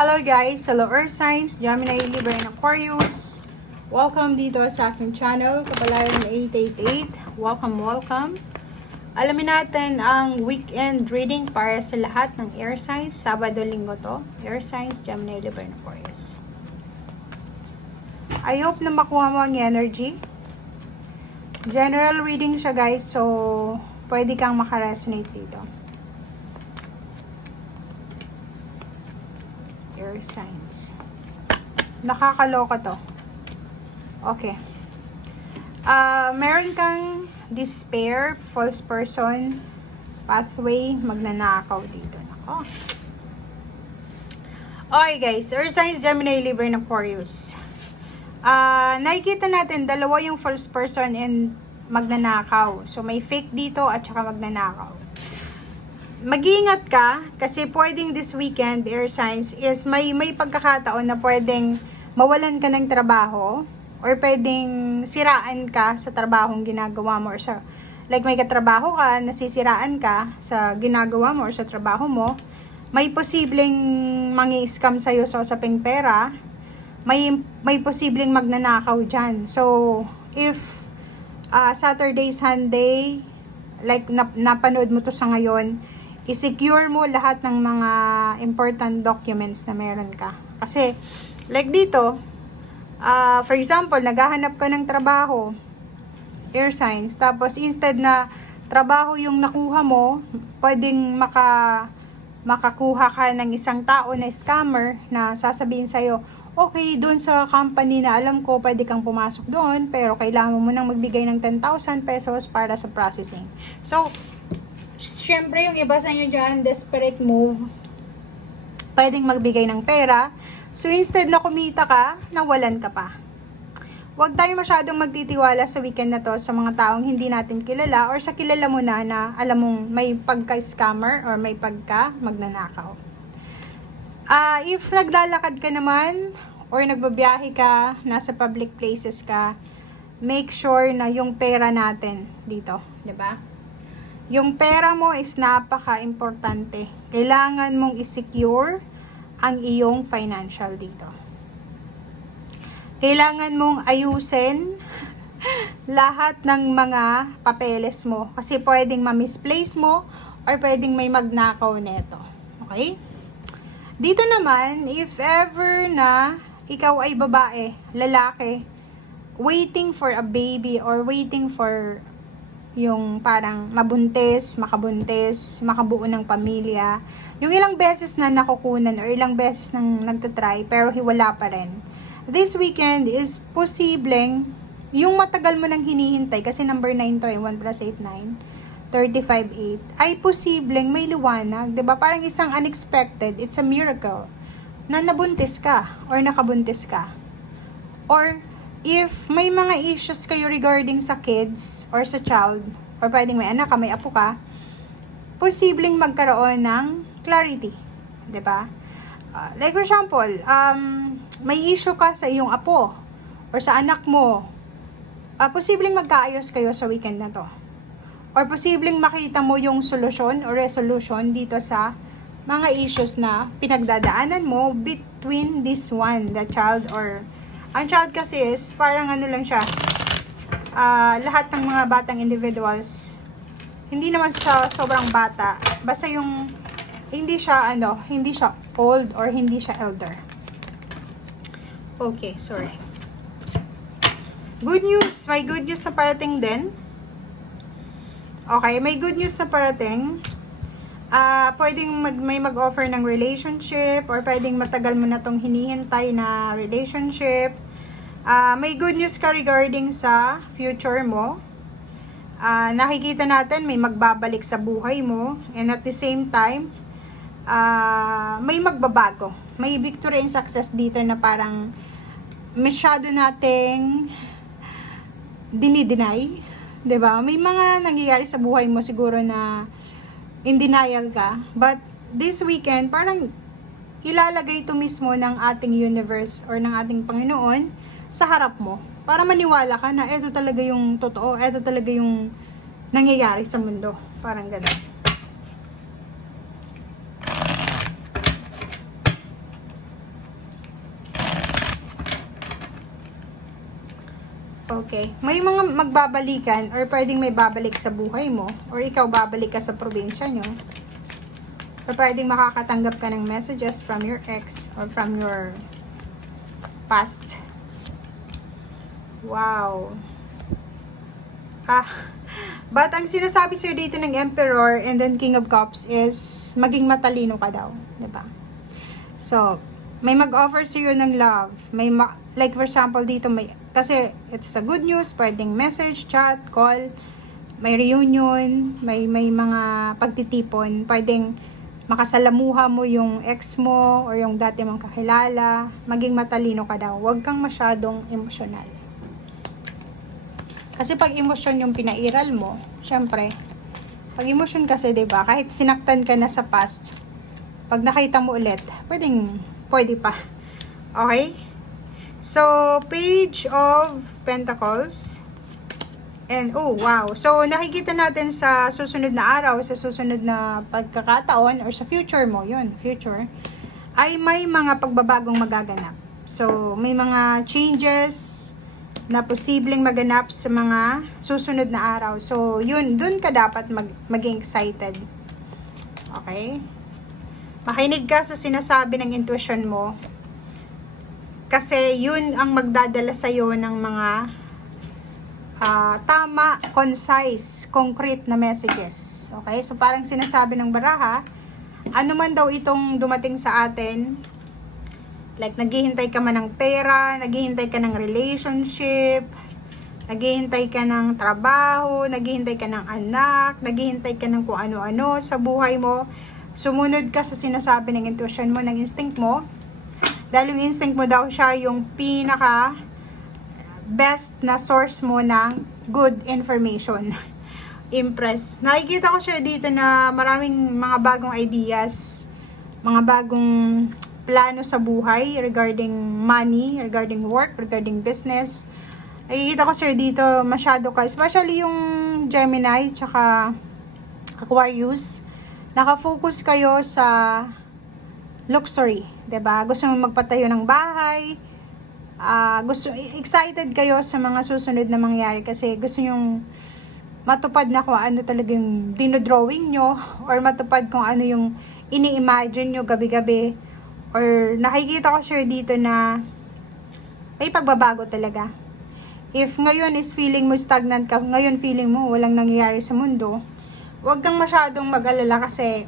Hello guys! Hello Earth Signs, Gemini, Libra, and Aquarius. Welcome dito sa aking channel, Kapalaran 888. Welcome. Alamin natin ang weekend reading para sa lahat ng Air Signs. Sabado, Linggo to. Air Signs, Gemini, Libra, and Aquarius. I hope na makuha mo ang energy. General reading siya guys, so pwede kang makaresonate dito. Air signs. Nakakaloka to. Okay. Meron kang despair, false person, pathway, magnanakaw dito. Nako. Okay guys, Earth signs, Gemini, Libra, and Aquarius. Nakikita natin, dalawa yung false person and magnanakaw. So, may fake dito at saka magnanakaw. Mag-iingat ka kasi pwedeng this weekend, Air signs, is may pagkakataon na pwedeng mawalan ka ng trabaho or pwedeng siraan ka sa trabahong ginagawa mo or sa, like may katrabaho ka, nasisiraan ka sa ginagawa mo or sa trabaho mo, may posibleng mangi-scam sa'yo sa usaping pera, may posibleng magnanakaw dyan. So, if Saturday, Sunday, like napanood mo to sa ngayon, i-secure mo lahat ng mga important documents na meron ka. Kasi, like dito, for example, naghahanap ka ng trabaho, Air signs, tapos instead na trabaho yung nakuha mo, pwedeng makakuha ka ng isang tao na scammer na sasabihin sa'yo, okay, doon sa company na alam ko, pwede kang pumasok doon, pero kailangan mo munang magbigay ng 10,000 pesos para sa processing. So, syempre, yung iba sa inyo dyan, desperate move, pwedeng magbigay ng pera. So, instead na kumita ka, nawalan ka pa. Huwag tayo masyadong magtitiwala sa weekend na to sa mga taong hindi natin kilala or sa kilala mo na alam mong may pagka-scammer or may pagka-magnanakaw. If naglalakad ka naman or nagbabiyahe ka, nasa public places ka, make sure na yung pera natin dito, 'di ba? Yung pera mo is napaka-importante. Kailangan mong i-secure ang iyong financial dito. Kailangan mong ayusin lahat ng mga papeles mo kasi pwedeng ma-misplace mo or pwedeng may magnakaw neto. Okay? Dito naman, if ever na ikaw ay babae, lalaki, waiting for a baby or waiting for yung parang mabuntis, makabuo ng pamilya, yung ilang beses na nakukunan or ilang beses nang nagtatry pero wala pa rin. This weekend is posibleng yung matagal mo nang hinihintay kasi number 9 to 1 plus 8, 9, 35, 8, ay posibleng may liwanag, 'di ba? Parang isang unexpected, it's a miracle na nabuntis ka or nakabuntis ka. Or if may mga issues kayo regarding sa kids or sa child, or pwedeng may anak ka, may apo ka, posibleng magkaroon ng clarity, 'di ba? Like for example, may issue ka sa iyong apo or sa anak mo, posibleng magkaayos kayo sa weekend na to. Or posibleng makita mo yung solusyon or resolution dito sa mga issues na pinagdadaanan mo between this one, the child or ang child kasi is parang ano lang siya, lahat ng mga batang individuals, hindi naman siya sobrang bata, basta yung hindi siya old or hindi siya elder. Okay, sorry. Good news, may good news na parating din. Okay, may good news na parating. Pwedeng may mag-offer ng relationship or pwedeng matagal mo na tong hinihintay na relationship. May good news ka regarding sa future mo. Nakikita natin may magbabalik sa buhay mo and at the same time, may magbabago. May victory and success dito na parang masyado nating dinideny, 'di ba? May mga nangyayari sa buhay mo siguro na in denial ka, but this weekend parang ilalagay ito mismo ng ating universe or ng ating Panginoon sa harap mo para maniwala ka na ito talaga yung totoo, ito talaga yung nangyayari sa mundo, parang gano'n. Okay. May mga magbabalikan or pwedeng may babalik sa buhay mo or ikaw babalik ka sa probinsya nyo. Or pwedeng makakatanggap ka ng messages from your ex or from your past. Wow. But ang sinasabi sa'yo dito ng Emperor and then King of Cups is maging matalino ka daw. Diba? So, may mag-offer sa'yo ng love. Like for example dito, kasi it's a good news, pwedeng message, chat, call, may reunion, may mga pagtitipon, pwedeng makasalamuha mo yung ex mo or yung dati mong kakilala, maging matalino ka daw. Huwag kang masyadong emosyonal. Kasi pag emosyon yung pinairal mo, syempre, pag emosyon kasi, 'di ba, kahit sinaktan ka na sa past, pag nakita mo ulit, pwede pa. Okay? So, Page of Pentacles. And, oh, wow. So, nakikita natin sa susunod na araw, sa susunod na pagkakataon, or sa future mo, yun, future, ay may mga pagbabagong magaganap. So, may mga changes na posibleng maganap sa mga susunod na araw. So, yun, dun ka dapat maging excited. Okay? Makinig ka sa sinasabi ng intuition mo. Kasi, yun ang magdadala sa'yo ng mga tama, concise, concrete na messages. Okay? So, parang sinasabi ng baraha, ano man daw itong dumating sa atin, like, naghihintay ka man ng pera, naghihintay ka ng relationship, naghihintay ka ng trabaho, naghihintay ka ng anak, naghihintay ka ng kung ano-ano sa buhay mo. Sumunod ka sa sinasabi ng intuition mo, ng instinct mo. Dahil yung instinct mo daw siya yung pinaka best na source mo ng good information. Impress. Nakikita ko siya dito na maraming mga bagong ideas, mga bagong plano sa buhay regarding money, regarding work, regarding business. Nakikita ko sir dito masyado ka, especially yung Gemini tsaka Aquarius, nakafocus kayo sa luxury, 'di ba? Gusto mong magpatayo ng bahay, excited kayo sa mga susunod na mangyari kasi gusto nyong matupad na kung ano talaga yung dinodrawing nyo or matupad kung ano yung ini-imagine nyo gabi-gabi. Or nakikita ko sure dito na may pagbabago talaga. If ngayon is feeling mo stagnant ka, ngayon feeling mo walang nangyayari sa mundo, huwag kang masyadong mag-alala kasi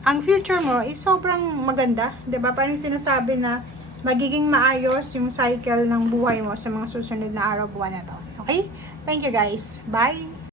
ang future mo is sobrang maganda. 'Di ba? Parang sinasabi na magiging maayos yung cycle ng buhay mo sa mga susunod na araw, buwan na to. Okay? Thank you guys. Bye!